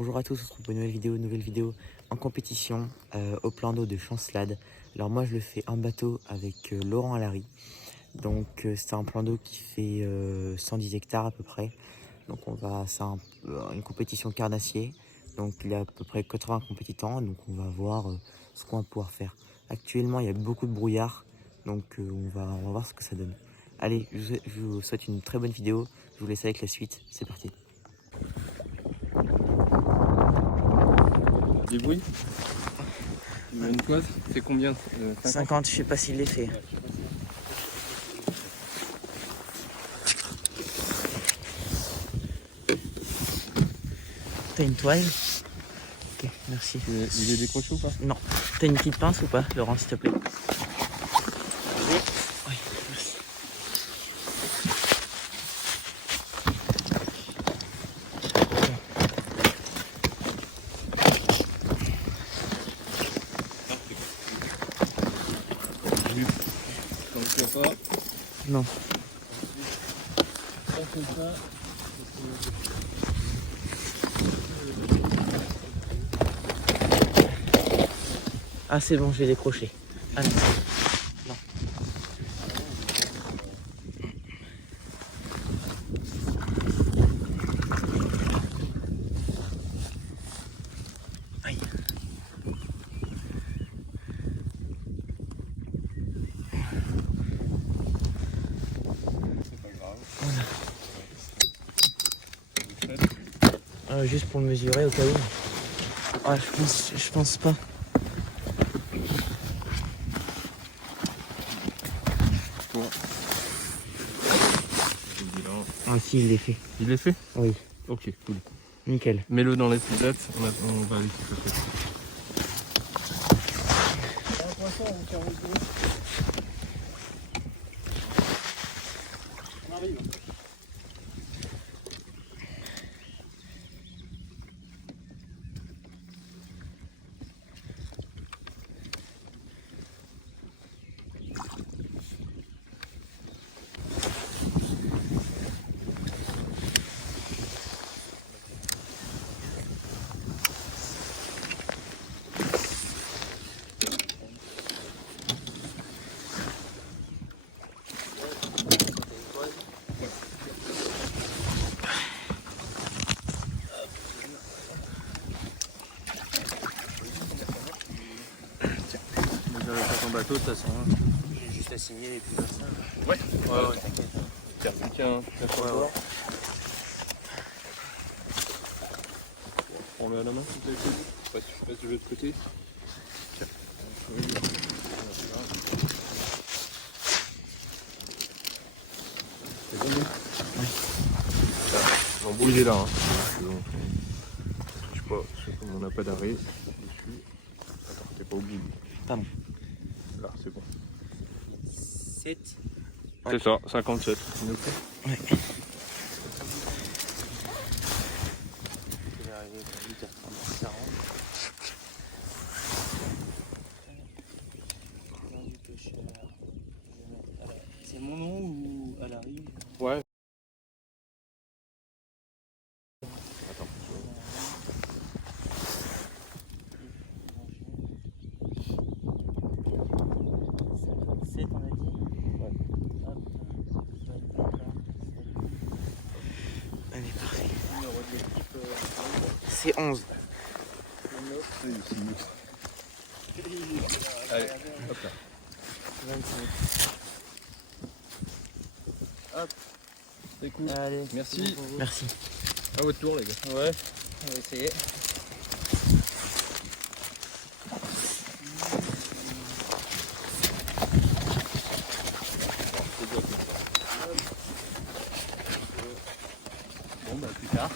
Bonjour à tous, on se retrouve pour une nouvelle vidéo en compétition au plan d'eau de Chancelade. Alors moi je le fais en bateau avec Laurent Alary. Donc c'est un plan d'eau qui fait 110 hectares à peu près. Donc c'est une compétition carnassier. Donc il y a à peu près 80 compétitants, donc on va voir ce qu'on va pouvoir faire. Actuellement il y a beaucoup de brouillard, donc on va voir ce que ça donne. Allez, je vous souhaite une très bonne vidéo, je vous laisse avec la suite, c'est parti. Débrouille. Il y a une toise, c'est combien 50, je sais pas s'il l'est fait. T'as une toile? Ok, merci. Il est décroché ou pas? Non. T'as une petite pince ou pas, Laurent, s'il te plaît? Oui, merci. Quand tu vois pas. Non. Ça comme ça. Ah, c'est bon, je vais décrocher. Ah non. Non. Aïe. C'est pas grave. Voilà. Juste pour mesurer au cas où. Ah, je pense pas. Toi. Ah si, il l'est fait. Il est fait? Oui. Ok, cool. Nickel. Mets-le dans les poulettes, on va aller tout faire. On arrive. Vous avez fait ton bateau de toute façon. J'ai juste à signer et puis comme ça. Ouais, T'inquiète. Tiens, sur le bord. Prends-le à la main si tu as tu passes de l'autre côté. Tiens. C'est bon, lui? Oui. L'embrouille est là. Hein. Je sais pas, comme on n'a pas d'arrêt dessus. Attends, t'es pas au bout. Pardon. Là, c'est bon. 7. C'est ça, 57. Ouais. Je vais arriver à 8h30, 40. C'est mon nom ou à l'arrivée? Ouais. Attends. 57 on a dit? Ouais. Hop. Allez, parfait. Numéro de l'équipe. C'est 11. Allez, hop là. 25. Hop. C'est cool. Allez. Merci. Merci. À votre tour, les gars. Ouais, on va essayer. Bon, bah plus tard.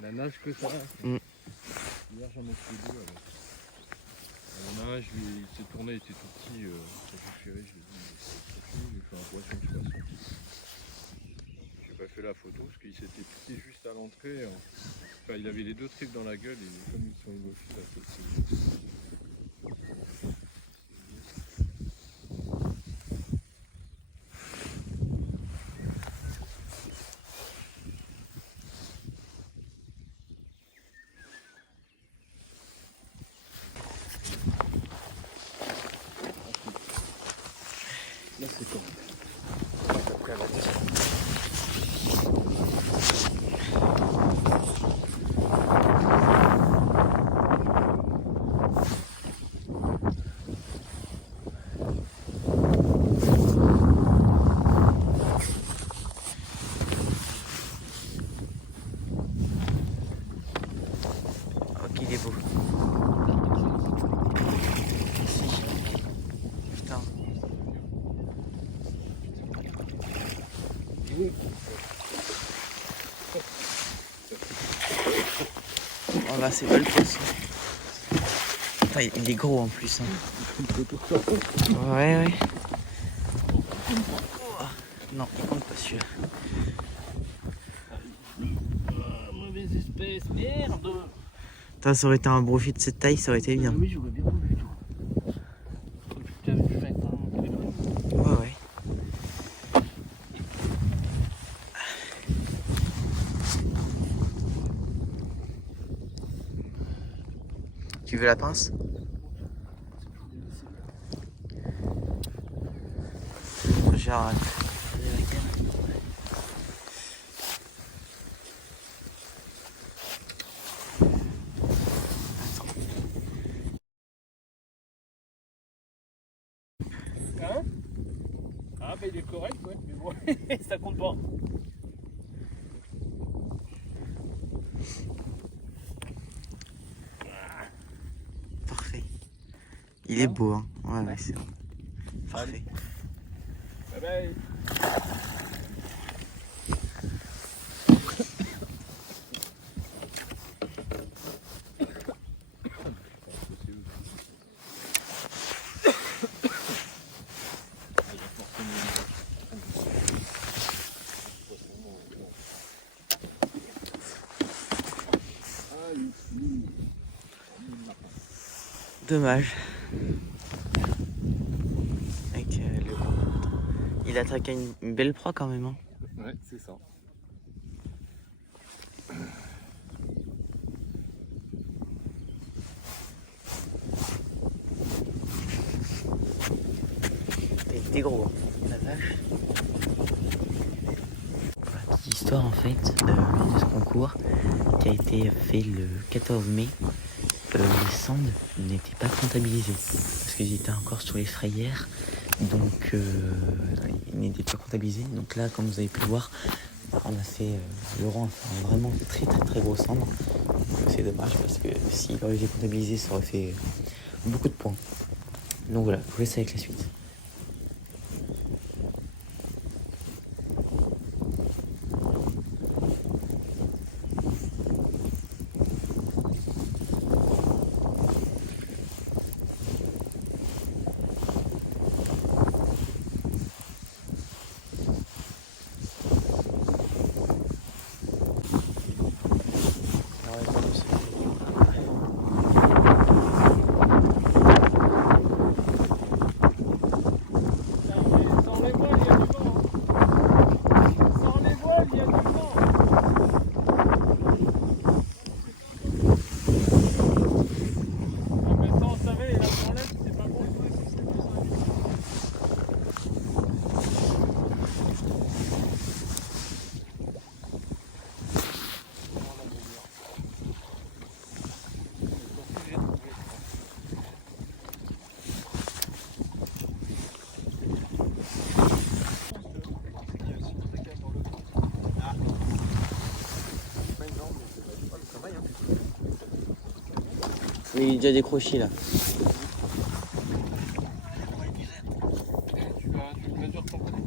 La nage que ça. Mm. Hier j'en ai fait deux avec. Il y en a un, il s'est tourné, il était tout petit, ça fait ferré, je l'ai dit, c'est trop fini, il fait un poisson de poisson. J'ai pas fait la photo parce qu'il s'était piqué juste à l'entrée. Enfin, il avait les deux tripes dans la gueule et comme ils sont émotifs, ça fait. Là c'est correct. Après elle va descendre. Ok, il est beau. Si. Putain. Oh là, c'est pas le poisson. Putain, il est gros en plus. Hein. Ouais, ouais. Oh, non, il compte pas celui-là. Mauvaise espèce, merde. Putain, ça aurait été un brofit de cette taille, ça aurait été bien. Oui, j'aurais bien voulu tout. Faut que tu avais fait un téléphone. Ouais, ouais. Tu veux la pince? Genre. Hein? Ah bah il est correct, ouais, mais bon, ça compte pas. Parfait. Il est beau, hein. Ouais, ouais, c'est bon. Parfait. Bye bye. Dommage. Avec le gros. Il attaque à une belle proie quand même. Hein. Ouais, c'est ça. T'es gros, hein. La vache. Voilà, petite histoire en fait de ce concours qui a été fait le 14 mai. Les sondes n'étaient pas comptabilisées parce qu'ils étaient encore sur les frayères, donc ils n'étaient pas comptabilisés. Donc là, comme vous avez pu le voir, on a fait Laurent a fait un vraiment très gros sonde. C'est dommage parce que s'il aurait été comptabilisé, ça aurait fait beaucoup de points. Donc voilà, je vous laisse avec la suite. Mais il est déjà décroché là. Tu mesures ton côté.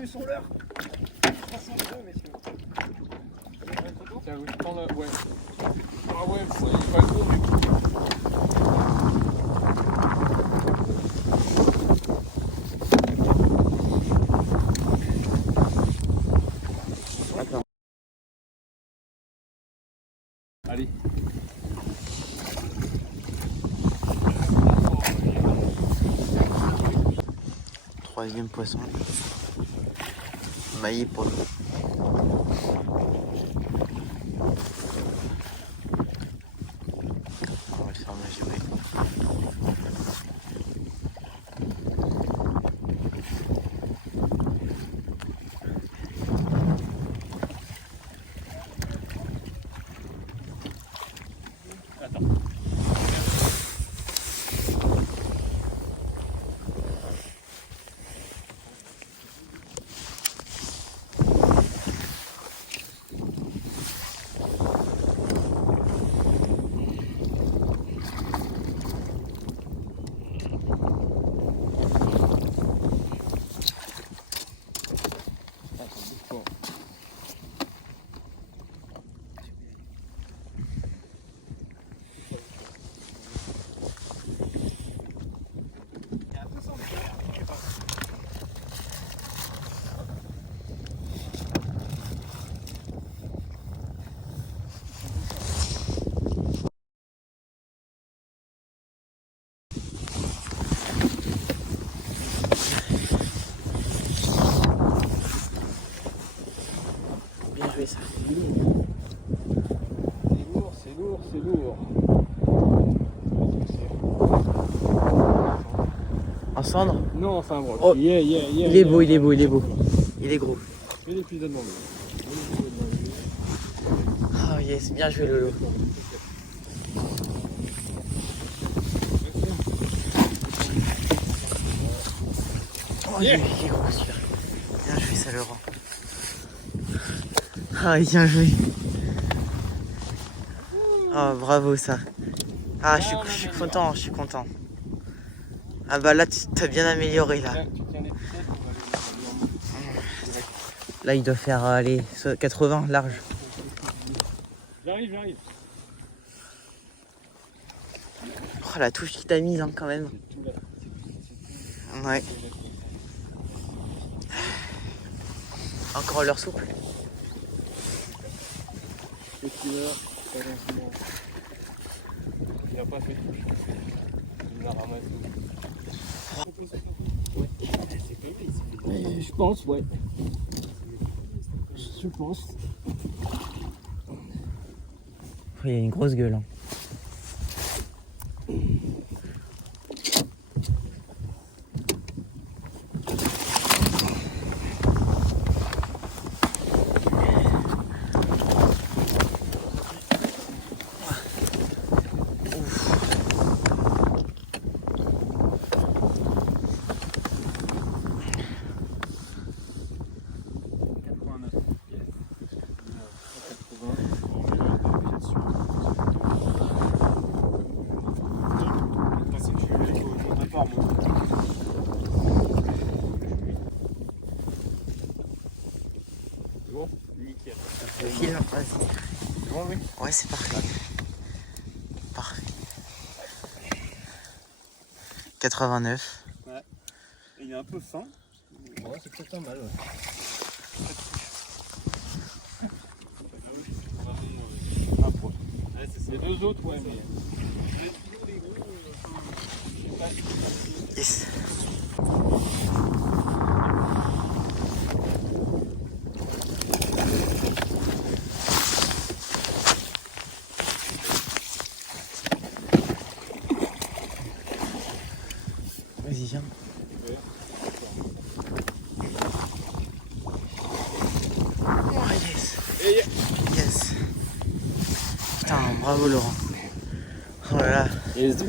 plus son leurre. 302, messieurs. Tiens, oui, prends le. Ouais. Ah ouais, il est pas gros, mais. Attends. Allez. Troisième poisson. Maillé pour le. On va le faire majorer. Attends. Bien joué ça. C'est lourd, c'est lourd, c'est lourd. En cendre? Non, enfin bon. Oh, Yeah. il est beau, il est beau, il est beau. Il est gros. Fais l'épisode dans Oh yes, bien joué Lolo. Oh Yeah. il est gros celui-là. Bien joué ça Laurent. Ah bien joué. Oh bravo ça. Ah je suis content, je suis content. Ah bah là tu t'as bien amélioré là. Tu tiens les piquettes, on va les mettre en direct. Là il doit faire aller 80 large. J'arrive. Oh la touche qu'il t'a mise hein, quand même. C'est tout là. Ouais. Encore leur souple. Petit-heure, pas lentement. Il n'a pas fait touche. Il l'a ramassé. Ouais. Je pense, ouais. Je pense. Oh, il y a une grosse gueule. Hein. Le film, vas-y. Bon, oui. Ouais, c'est parfait. Parfait. 89. Ouais. Et il est un peu fin. Ouais, c'est peut-être pas mal, ouais. Les deux autres, ouais, mais. Yes. Vas-y, viens. Oh, yes. Yes. Putain, bravo Laurent. Oh là là. Et les deux.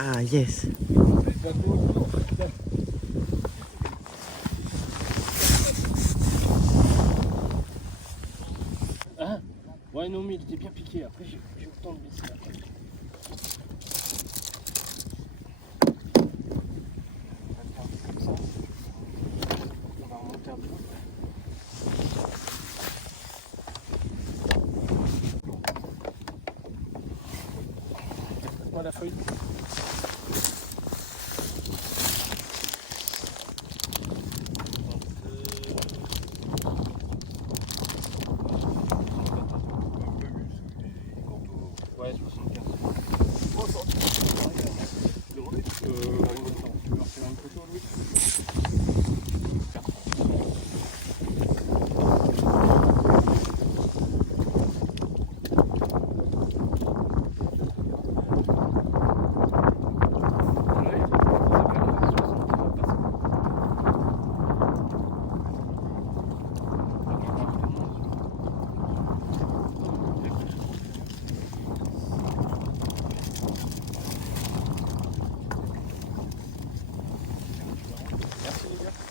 Ah, yes. Ah ouais, non, mais il était bien piqué. Après, j'ai eu le temps de baisser la tête.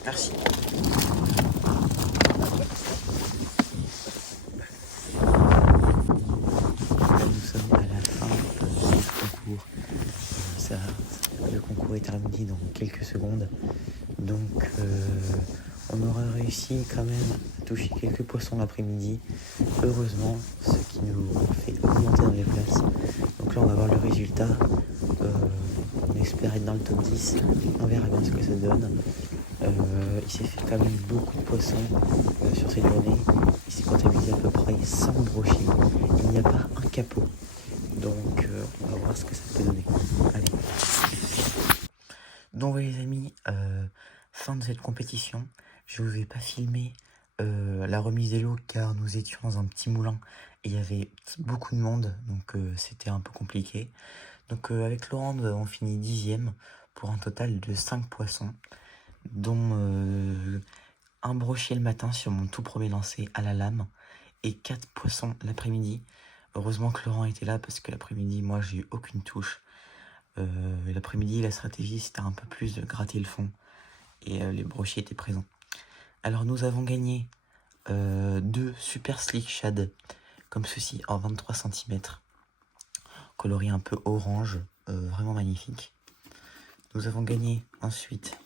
Merci. Nous sommes à la fin du concours. Le concours est terminé dans quelques secondes. Donc on aura réussi quand même à toucher quelques poissons l'après-midi. Heureusement, ce qui nous fait augmenter dans les places. Donc là on va voir le résultat. On espère être dans le top 10. On verra bien ce que ça donne. Il s'est fait quand même beaucoup de poissons sur cette journée. Il s'est comptabilisé à peu près 100 brochets. Il n'y a pas un capot. Donc on va voir ce que ça peut donner. Allez. Donc voilà les amis, fin de cette compétition. Je ne vous ai pas filmé la remise des lots car nous étions dans un petit moulin et il y avait beaucoup de monde, donc c'était un peu compliqué. Donc avec Laurent, nous avons fini 10e pour un total de 5 poissons, dont un brochet le matin sur mon tout premier lancer à la lame et 4 poissons l'après-midi. Heureusement que Laurent était là parce que l'après-midi, moi j'ai eu aucune touche. L'après-midi, la stratégie c'était un peu plus de gratter le fond et les brochets étaient présents. Alors nous avons gagné 2 super slick shad comme ceci en 23 cm, coloris un peu orange, vraiment magnifique. Nous avons gagné ensuite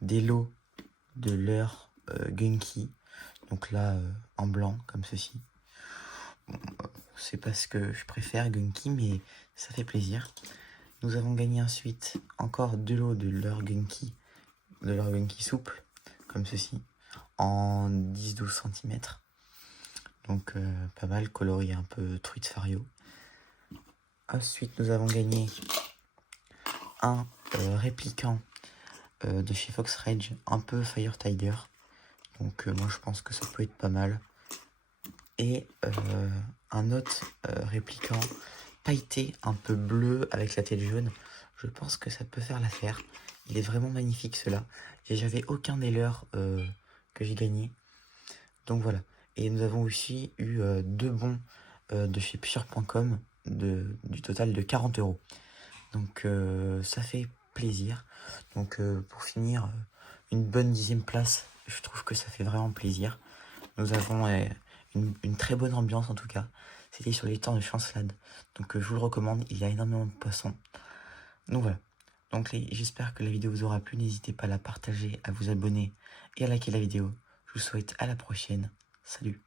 des lots de leurre gunky, donc là en blanc comme ceci. Bon, c'est pas ce que je préfère gunky, mais ça fait plaisir. Nous avons gagné ensuite encore 2 lots de leurre gunky souple, comme ceci, en 10-12 cm. Donc pas mal, coloré un peu truite fario. Ensuite, nous avons gagné un répliquant de chez Fox Rage, un peu Fire Tiger. Donc moi je pense que ça peut être pas mal. Et un autre répliquant pailleté, un peu bleu avec la tête jaune. Je pense que ça peut faire l'affaire. Il est vraiment magnifique cela. J'avais aucun des leurs que j'ai gagné. Donc voilà. Et nous avons aussi eu 2 bons de chez pure.com du total de 40 €. Donc ça fait plaisir. Donc pour finir, une bonne 10e place. Je trouve que ça fait vraiment plaisir. Nous avons une très bonne ambiance en tout cas. C'était sur les temps de Chancelade. Donc je vous le recommande, il y a énormément de poissons. Donc voilà. Donc j'espère que la vidéo vous aura plu. N'hésitez pas à la partager, à vous abonner et à liker la vidéo. Je vous souhaite à la prochaine. Salut.